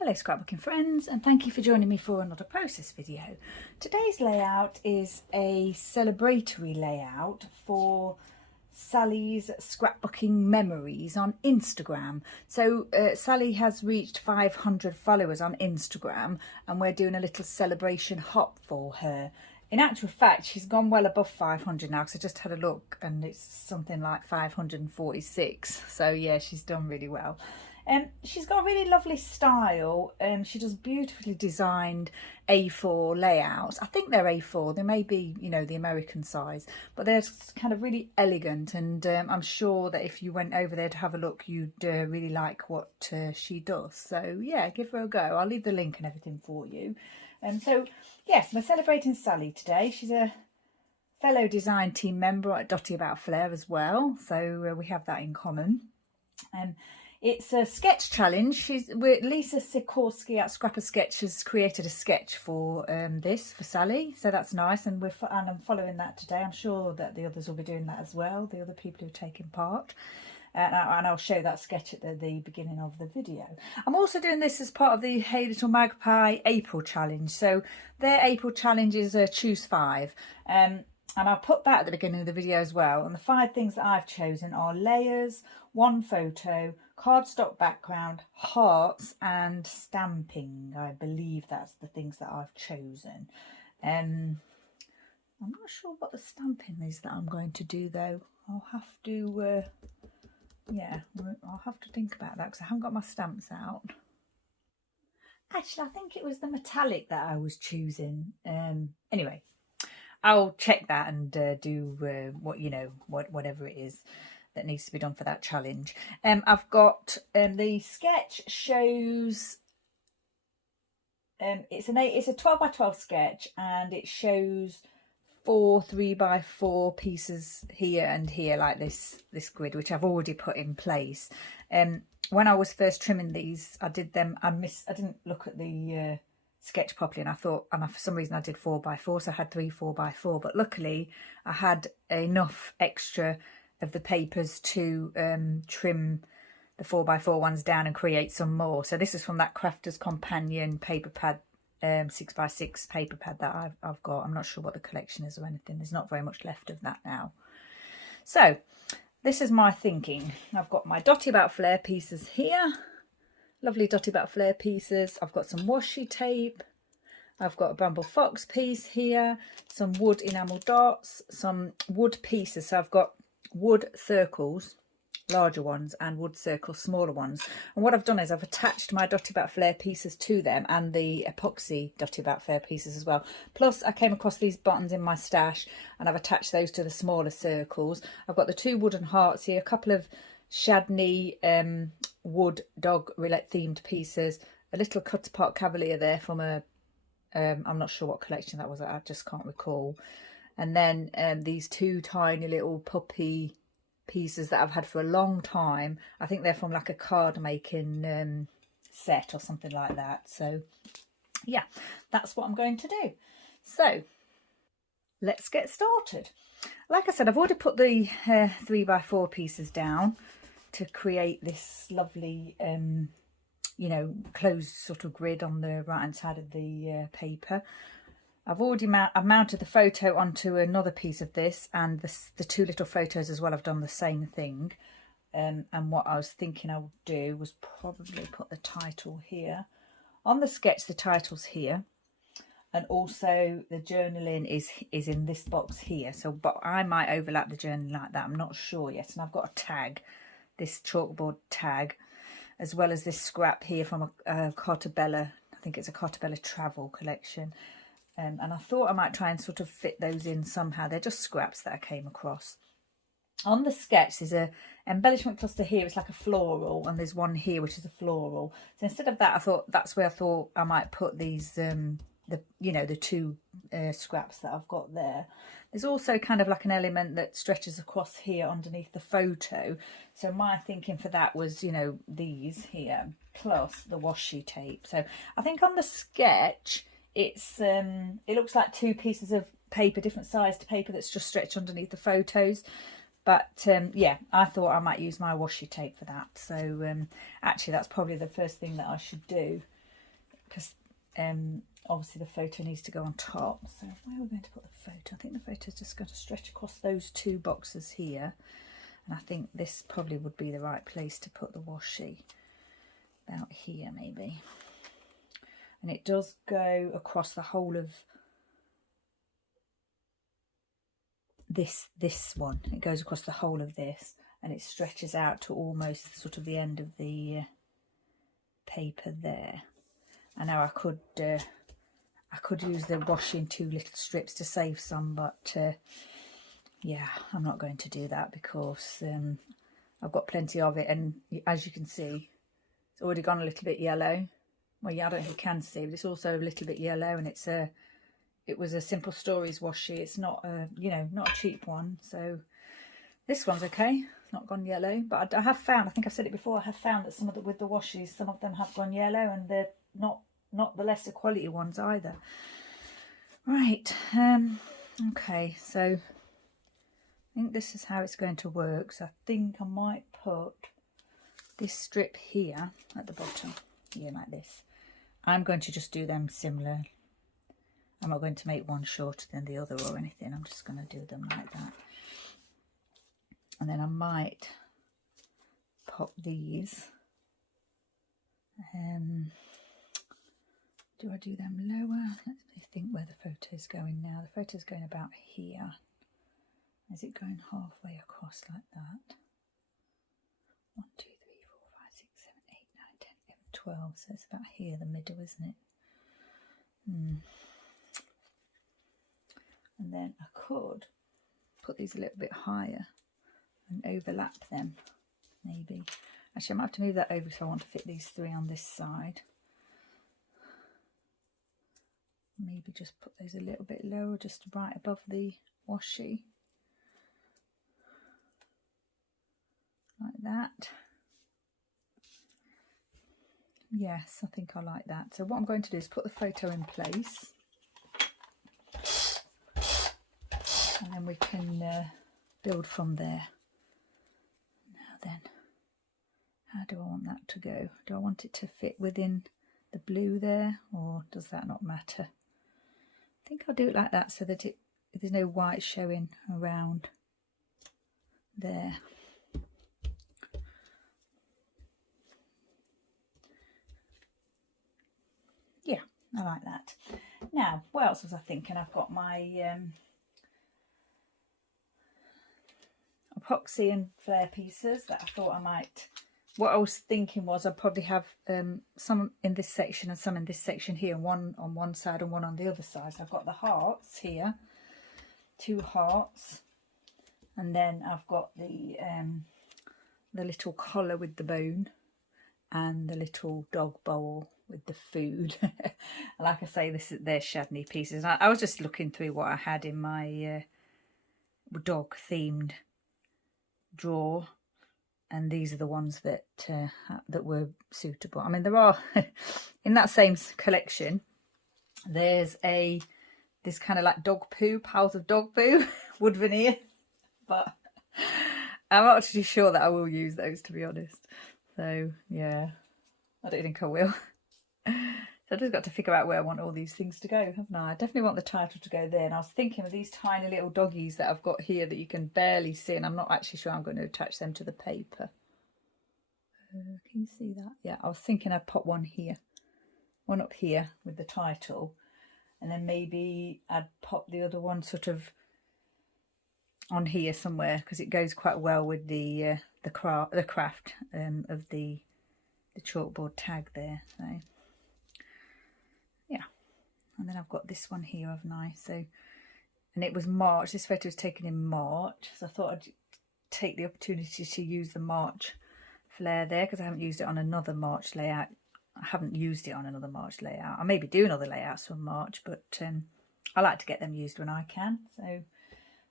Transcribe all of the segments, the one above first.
Hello scrapbooking friends, and thank you for joining me for another process video. Today's layout is a celebratory layout for Sally's scrapbooking memories on Instagram. So Sally has reached 500 followers on Instagram and we're doing a little celebration hop for her. In actual fact, she's gone well above 500 now, because I just had a look and it's something like 546. So yeah, she's done really well. She's got a really lovely style. She does beautifully designed A4 layouts. I think they're A4. They may be, you know, the American size, but they're kind of really elegant. And I'm sure that if you went over there to have a look, you'd really like what she does. So yeah, give her a go. I'll leave the link and everything for you. So yes, we're celebrating Sally today. She's a fellow design team member at Dotty About Flair as well. So we have that in common. It's a sketch challenge. Lisa Sikorsky at Scrapper Sketch has created a sketch for this for Sally, so that's nice. And I'm following that today. I'm sure that the others will be doing that as well. The other people who've taken part, and I'll show that sketch at the beginning of the video. I'm also doing this as part of the Hey Little Magpie April challenge. So their April challenge is choose 5. And I'll put that at the beginning of the video as well. And the 5 things that I've chosen are layers, 1 photo, cardstock background, hearts and stamping. I believe that's the things that I've chosen. I'm not sure what the stamping is that I'm going to do though. I'll have to, yeah, I'll have to think about that because I haven't got my stamps out. Actually, I think it was the metallic that I was choosing. Anyway, I'll check that and do whatever it is that needs to be done for that challenge. I've got the sketch shows. It's a 12 by 12 sketch, and it shows 4 3x4 pieces here and here, like this grid, which I've already put in place. When I was first trimming these, I didn't look at the sketch properly, and I thought, and for some reason I did 4x4, so I had 3 4x4, but luckily I had enough extra of the papers to trim the 4x4 ones down and create some more. So this is from that Crafter's Companion paper pad, 6x6 paper pad that I've got. I'm not sure what the collection is or anything. There's not very much left of that now. So this is my thinking. I've got my Dotty About Flair pieces here. Lovely Dotty About Flair pieces. I've got some washi tape. I've got a Bramble Fox piece here. Some wood enamel dots. Some wood pieces. So I've got wood circles, larger ones, and wood circles, smaller ones. And what I've done is I've attached my Dotty About Flair pieces to them, and the epoxy Dotty About Flair pieces as well. Plus I came across these buttons in my stash and I've attached those to the smaller circles. I've got the 2 wooden hearts here, a couple of Chadney wood dog roulette themed pieces, a little cut apart Cavalier there from a I'm not sure what collection that was, I just can't recall. And then these 2 tiny little puppy pieces that I've had for a long time. I think they're from like a card making set or something like that. So yeah, that's what I'm going to do. So let's get started. Like I said, I've already put the 3x4 pieces down to create this lovely closed sort of grid on the right hand side of the paper. I've mounted the photo onto another piece of this, and the 2 little photos as well. I've done the same thing. And what I was thinking I would do was probably put the title here. On the sketch, the title's here. And also the journaling is in this box here. So, but I might overlap the journaling like that. I'm not sure yet. And I've got a tag, this chalkboard tag, as well as this scrap here from a Cartabella. I think it's a Cartabella travel collection. And I thought I might try and sort of fit those in somehow. They're just scraps that I came across. On the sketch, there's a embellishment cluster here. It's like a floral, and there's one here which is a floral. So instead of that, I thought that's where I thought I might put these, the 2 scraps that I've got there. There's also kind of like an element that stretches across here underneath the photo. So my thinking for that was, these here plus the washi tape. So I think on the sketch, it looks like 2 pieces of paper, different sized paper, that's just stretched underneath the photos. But yeah, I thought I might use my washi tape for that. So actually that's probably the first thing that I should do. because obviously the photo needs to go on top. So where are we going to put the photo? I think the photo is just going to stretch across those two boxes here, and I think this probably would be the right place to put the washi, about here maybe. And it does go across the whole of this one. It goes across the whole of this, and it stretches out to almost sort of the end of the paper there. And now I could use the washi in 2 little strips to save some, but yeah, I'm not going to do that because I've got plenty of it, and as you can see, it's already gone a little bit yellow. Well, yeah, I don't know if you can see, but it's also a little bit yellow, and it was a Simple Stories washi. It's not a, you know, not a cheap one. So this one's okay. It's not gone yellow, but I have found, I think I've said it before, I have found that some of the, with the washes, some of them have gone yellow, and they're not the lesser quality ones either. Right. Okay. So I think this is how it's going to work. So I think I might put this strip here at the bottom, here like this. I'm going to just do them similar. I'm not going to make one shorter than the other or anything. I'm just going to do them like that. And then I might pop these. Do I do them lower? Let me think where the photo's going now. The photo's going about here. Is it going halfway across like that? 1, 2, 3, 4, 5, 6, 7, 8, 9, 10, 11, 12. So it's about here, the middle, isn't it? And then I could put these a little bit higher and overlap them, maybe. Actually, I might have to move that over if I want to fit these 3 on this side. Maybe just put those a little bit lower, just right above the washi. Like that. Yes, I think I like that. So what I'm going to do is put the photo in place. And then we can build from there. Now then, how do I want that to go? Do I want it to fit within the blue there, or does that not matter? I think I'll do it like that so that there's no white showing around there. Yeah, I like that. Now, what else was I thinking? I've got my epoxy and flare pieces that I thought I might, what I was thinking was I'd probably have some in this section and some in this section here, and one on one side and one on the other side. So I've got the hearts here, 2 hearts, and then I've got the little collar with the bone and the little dog bowl with the food. Like I say, they're Shadney pieces. I was just looking through what I had in my dog themed drawer, and these are the ones that that were suitable. I mean, there are in that same collection, there's this kind of like dog poo, piles of dog poo wood veneer, but I'm not actually sure that I will use those, to be honest. So yeah, I don't think I will. So I've just got to figure out where I want all these things to go, haven't I? I definitely want the title to go there. And I was thinking of these tiny little doggies that I've got here that you can barely see, and I'm not actually sure I'm going to attach them to the paper. Can you see that? Yeah, I was thinking I'd pop one here, one up here with the title, and then maybe I'd pop the other one sort of on here somewhere, because it goes quite well with the craft of the chalkboard tag there. So yeah, and then I've got this one here, haven't I? So, and it was March. This photo was taken in March, so I thought I'd take the opportunity to use the March flare there, because I haven't used it on another March layout. I maybe do another layouts from March, but I like to get them used when I can, so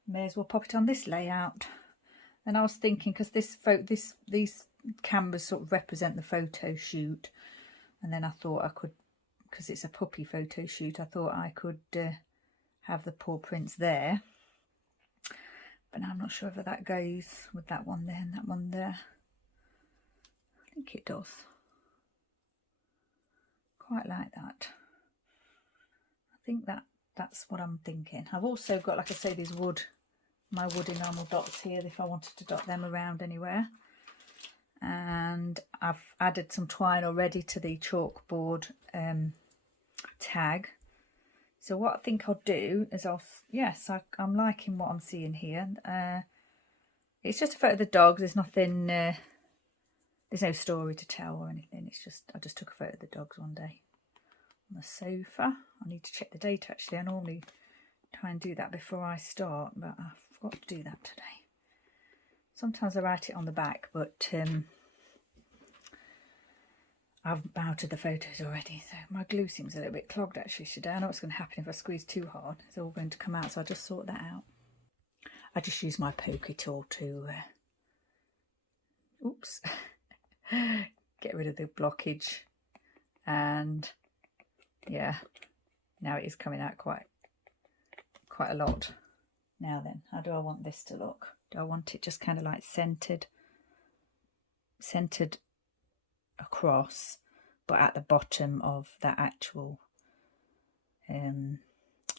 may as well pop it on this layout. And I was thinking, because these canvas sort of represent the photo shoot, and then I thought I could, because it's a puppy photo shoot, I thought I could have the paw prints there. But now I'm not sure whether that goes with that one there and that one there. I think it does. Quite like that. I think that's what I'm thinking. I've also got, like I say, these my wood enamel dots here if I wanted to dot them around anywhere. And I've added some twine already to the chalkboard tag. So what I think I'll do is I'm liking what I'm seeing here. It's just a photo of the dogs. There's nothing, there's no story to tell or anything. It's just, I just took a photo of the dogs one day on the sofa. I need to check the date actually. I normally try and do that before I start, but I forgot to do that today. Sometimes I write it on the back, but I've mounted the photos already, so my glue seems a little bit clogged actually today. I know what's going to happen if I squeeze too hard. It's all going to come out, so I'll just sort that out. I just use my pokey tool to get rid of the blockage, and yeah, now it is coming out quite a lot. Now then, how do I want this to look? Do I want it just kind of like centered across, but at the bottom of that actual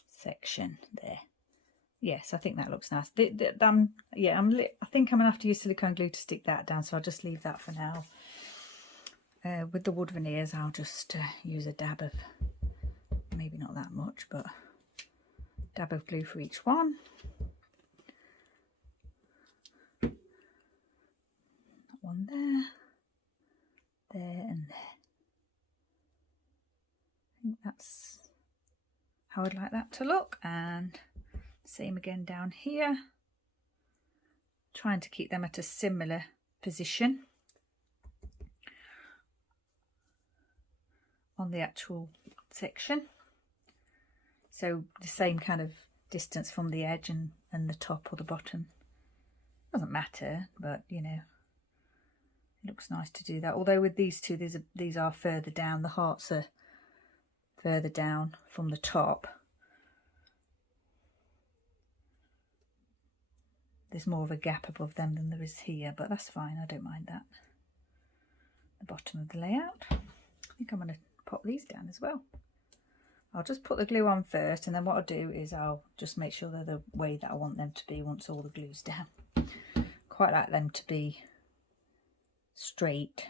section there? Yes, I think that looks nice. I think I'm gonna have to use silicone glue to stick that down, so I'll just leave that for now. With the wood veneers, I'll just use a dab of, maybe not that much, but dab of glue for each one. That one there, and there. I think that's how I'd like that to look, and same again down here. Trying to keep them at a similar position on the actual section, so the same kind of distance from the edge and the top or the bottom. Doesn't matter, but you know, it looks nice to do that. Although with these two, these are further down. The hearts are further down from the top. There's more of a gap above them than there is here, but that's fine. I don't mind that. The bottom of the layout. I think I'm going to pop these down as well. I'll just put the glue on first, and then what I'll do is I'll just make sure they're the way that I want them to be once all the glue's down. Quite like them to be straight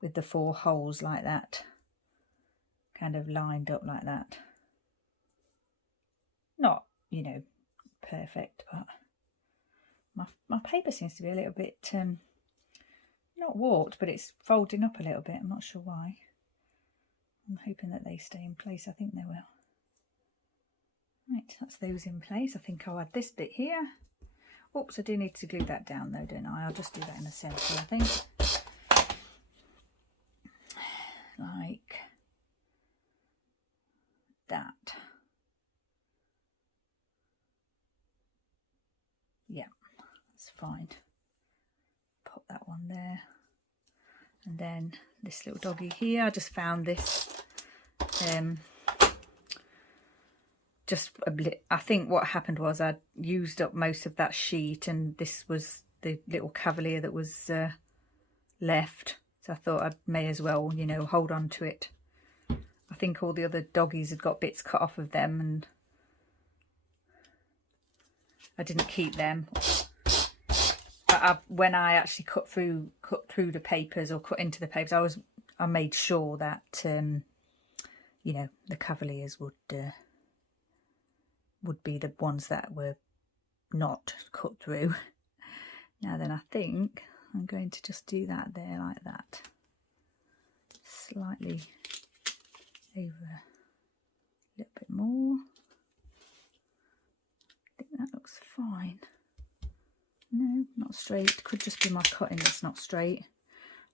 with the 4 holes like that, kind of lined up like that. Not, you know, perfect, but my paper seems to be a little bit not warped, but it's folding up a little bit. I'm not sure why. I'm hoping that they stay in place. I think they will. Right, that's those in place. I think I'll add this bit here. Oops, I do need to glue that down though, don't I? I'll just do that in the centre, I think. Like that. Yeah, that's fine. Pop that one there. And then this little doggy here, I just found this. I think what happened was I used up most of that sheet, and this was the little cavalier that was left. So I thought I may as well, you know, hold on to it. I think all the other doggies had got bits cut off of them, and I didn't keep them. But when I actually cut through the papers, or cut into the papers, I made sure that you know, the cavaliers would be the ones that were not cut through. Now then, I think I'm going to just do that there like that, slightly over a little bit more. I think that looks fine. No, not straight. Could just be my cutting that's not straight.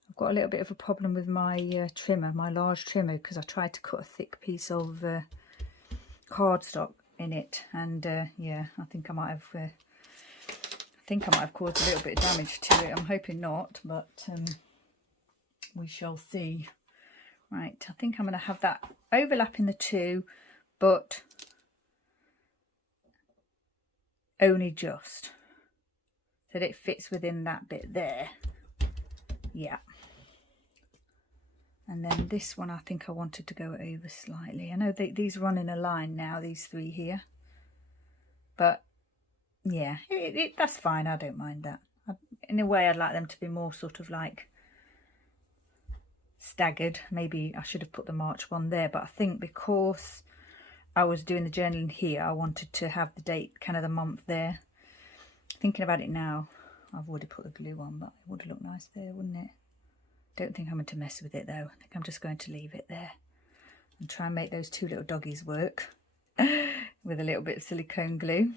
I've got a little bit of a problem with my trimmer, my large trimmer, because I tried to cut a thick piece of cardstock in it, and yeah, I think I might have caused a little bit of damage to it. I'm hoping not, but we shall see. Right, I think I'm going to have that overlapping the two, but only just so that it fits within that bit there. Yeah. And then this one I think I wanted to go over slightly. I know these run in a line now, these three here. But yeah, that's fine. I don't mind that. In a way, I'd like them to be more sort of like staggered. Maybe I should have put the March one there, but I think because I was doing the journaling here, I wanted to have the date, kind of the month there. Thinking about it now, I've already put the glue on, but it would have looked nice there, wouldn't it? Don't think I'm going to mess with it though. I think I'm just going to leave it there and try and make those two little doggies work with a little bit of silicone glue.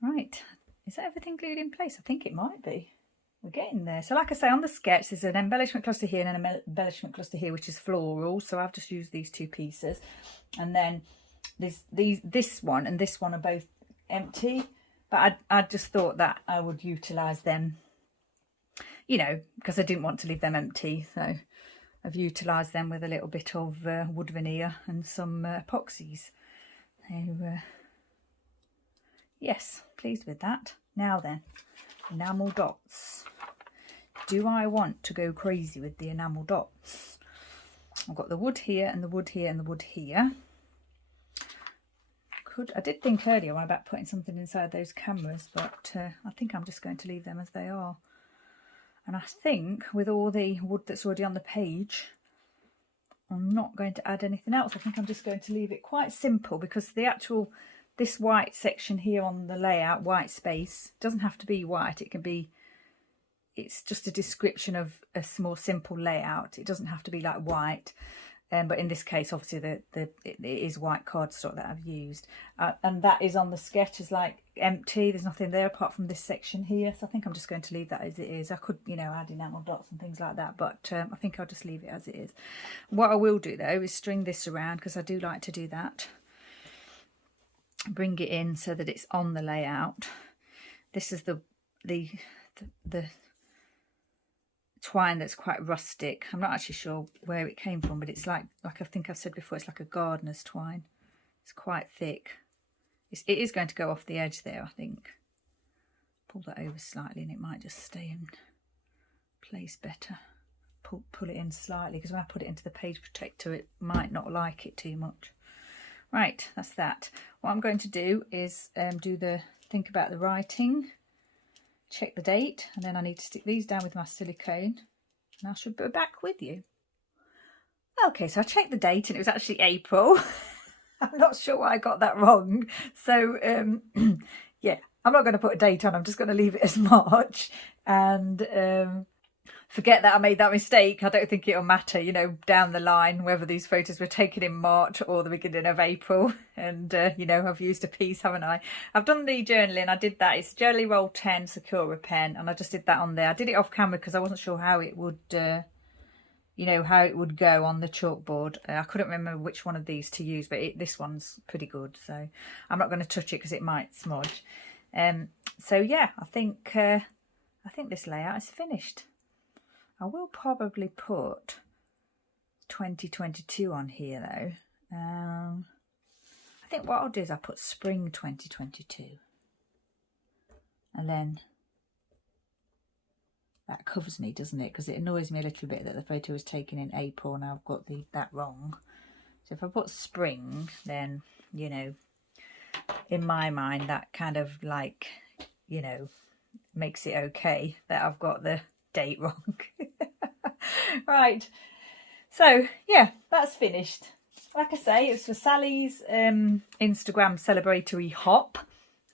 Right, is that everything glued in place? I think it might be. We're getting there. So like I say, on the sketch there's an embellishment cluster here and an embellishment cluster here, which is floral, so I've just used these two pieces. And then this one and this one are both empty, but I just thought that I would utilise them, you know, because I didn't want to leave them empty. So I've utilised them with a little bit of wood veneer and some epoxies. So yes, pleased with that. Now then, enamel dots. Do I want to go crazy with the enamel dots? I've got the wood here and the wood here and the wood here. I did think earlier about putting something inside those cameras, but I think I'm just going to leave them as they are. And I think with all the wood that's already on the page, I'm not going to add anything else. I think I'm just going to leave it quite simple, because the actual, this white section here on the layout, white space, doesn't have to be white. It can be, it's just a description of a more simple layout. It doesn't have to be like white. But in this case, obviously, it is white cardstock that I've used. And that is on the sketch as like empty. There's nothing there apart from this section here. So I think I'm just going to leave that as it is. I could, you know, add enamel dots and things like that. But I think I'll just leave it as it is. What I will do, though, is string this around, because I do like to do that. Bring it in so that it's on the layout. This is the twine that's quite rustic. I'm not actually sure where it came from, but it's like I think I've said before, it's like a gardener's twine. It's quite thick. It is going to go off the edge there, I think. Pull that over slightly and it might just stay in place better. Pull it in slightly, because when I put it into the page protector, it might not like it too much. Right, that's that. What I'm going to do is think about the writing, check the date, and then I need to stick these down with my silicone, and I should be back with you. Okay, so I checked the date and it was actually April. I'm not sure why I got that wrong. So yeah, I'm not going to put a date on. I'm just going to leave it as March, and forget that I made that mistake. I don't think it'll matter, you know, down the line, whether these photos were taken in March or the beginning of April. And, you know, I've used a piece, haven't I? I've done the journaling. I did that. It's Jelly Roll 10 Sakura pen. And I just did that on there. I did it off camera because I wasn't sure how it would, you know, how it would go on the chalkboard. I couldn't remember which one of these to use, but this one's pretty good. So I'm not going to touch it because it might smudge. So, yeah, I think this layout is finished. I will probably put 2022 on here though. I think what I'll do is I'll put spring 2022. And then that covers me, doesn't it? Because it annoys me a little bit that the photo was taken in April and I've got that wrong. So if I put spring, then, you know, in my mind that kind of like, you know, makes it okay that I've got the date wrong. Right, so yeah, that's finished. Like I say, it's for Sally's Instagram celebratory hop,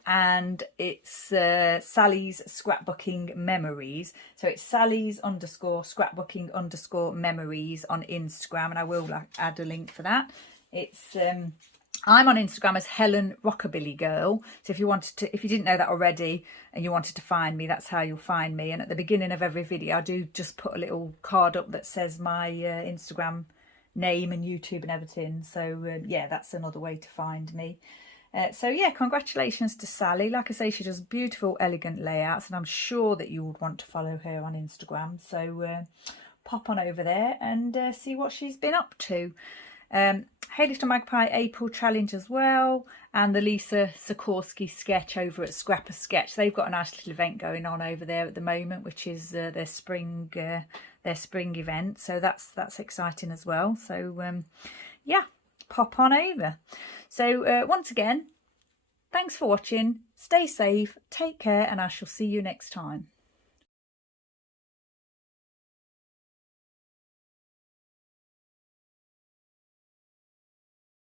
and it's Sally's scrapbooking memories. So it's Sally's _scrapbooking _memories on Instagram, and I will add a link for that. It's I'm on Instagram as Helen Rockabilly Girl. So if you didn't know that already and you wanted to find me, that's how you'll find me. And at the beginning of every video, I do just put a little card up that says my Instagram name and YouTube and everything. So yeah, that's another way to find me. So yeah, congratulations to Sally. Like I say, she does beautiful, elegant layouts, and I'm sure that you would want to follow her on Instagram. So pop on over there and see what she's been up to. Hey Little Magpie April challenge as well, and the Lisa Sikorsky sketch over at Scrapper Sketch. They've got a nice little event going on over there at the moment, which is their spring event. So that's exciting as well. So yeah, pop on over. So once again, thanks for watching. Stay safe, take care, and I shall see you next time.